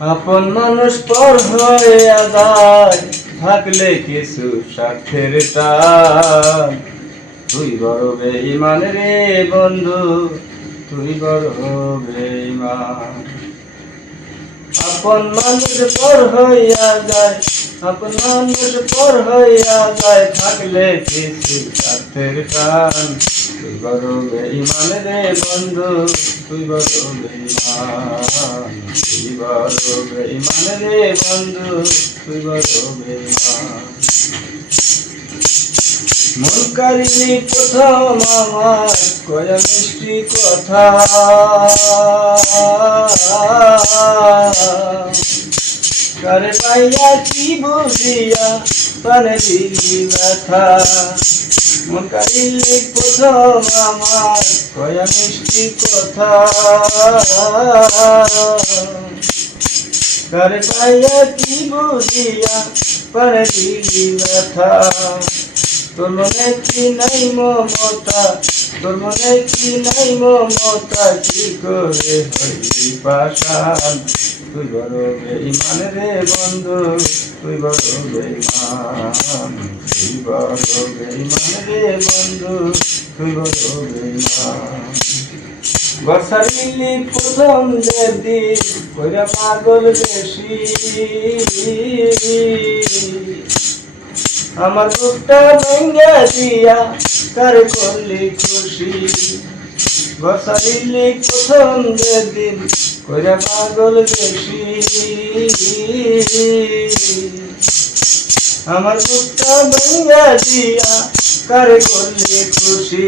আপন মানুষ পর হয়ে যায় থাকলে কিছু সাক্ষের তুই বড় বেঈমান রে বন্ধু, তুই বড় বেঈমান। আপন মানুষ পর হইয়া যায়, আপন মানুষ পর হইয়া যায়, থাকলে কিছু স্বার্থের টান তুই বড় বেঈমান রে বন্ধু, তুই বড় বেঈমান। তুই বড় বেঈমান রে বন্ধু, তুই বড় বেঈমান। মন কারিনি প্রথম আমার কয়া মিষ্টি কথা। কারে পাইয়া কি বুঝিয়া পানে দিলি ব্যথা? মন কারিনি প্রথম আমার কয়া মিষ্টি কথা। কারে পাইয়া কি বুঝিয়া পানে দিলি ব্যথা? তোর মনে কি নাই মমতা? তোর মনে কি নাই মমতা? কি করে হইলি পাশান তুই বড় বেঈমান রে বন্ধু, তুই বড় বেঈমান। তুই বড় বেঈমান রে বন্ধু, তুই বড় বেঈমান। বর্ষারিলি প্রথম যেদিন কইরা পাগল বেশি। আমার বুকটা ভেঙ্গা দিয়া তার করলি খুশি। বসাইলি প্রথম যেদিন করে পাগল বেশি। আমার বুকটা ভেঙ্গা দিয়া কার করলি খুশি।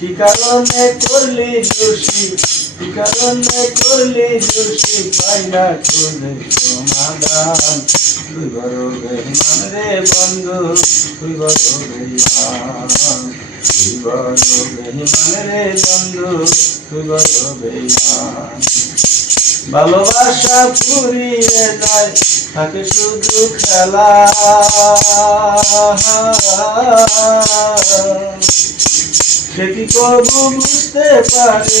কি কারণে করলি দোষী? কি কারণে করলি দোষী? পাই না খুঁজে সমাধান। তুই বড় বেইমান রে বন্ধু, তুই বড় বেইমান। তুই বড় বেইমান রে বন্ধু, তুই বড় বেইমান। ভালোবাসা ফুরিয়ে যায়, থাকে শুধু খেলা। সে কি বুঝতে পারে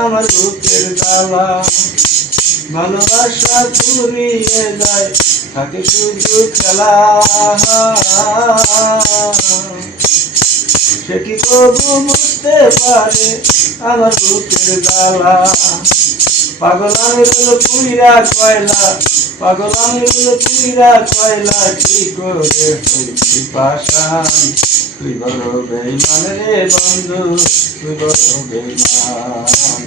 আমার বুকের জ্বালা। ভালোবাসা ফুরিয়ে যায় থাকে শুধু খেলা। সে কি কবু বুঝতে পারে আমার বুকের জ্বালা। পাগল আমি পুইরা কয়লা পাগল আমি রইল পুইরা কয়লা কি করে হইলি পাশান? তুই বড় বেইমান রে বন্ধু, তুই বড় বেইমান।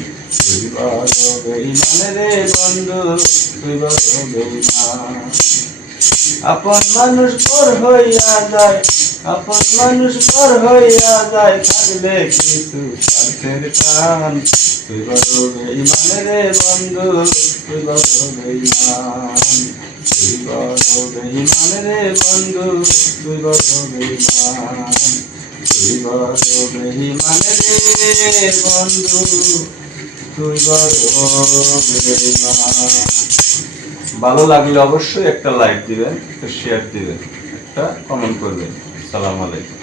তুই বড় বেইমান রে বন্ধু, তুই বড় বেইমান। আপন মানুষ পর হইয়া যায় আপন মানুষ পর হইয়া যায় থাকলে কিছু স্বার্থের টান। তুই বড় বেইমান রে বন্ধু, তুই বড় বেইমান তুই বড় বেইমান রে বন্ধু, তুই বড় বেইমান তুই বড় বেইমান রে বন্ধু, তুই বড় বেইমান ভালো লাগলে অবশ্যই একটা লাইক দিবেন, একটা শেয়ার দিবেন, একটা কমেন্ট করবেন। সালাম আলাইকুম।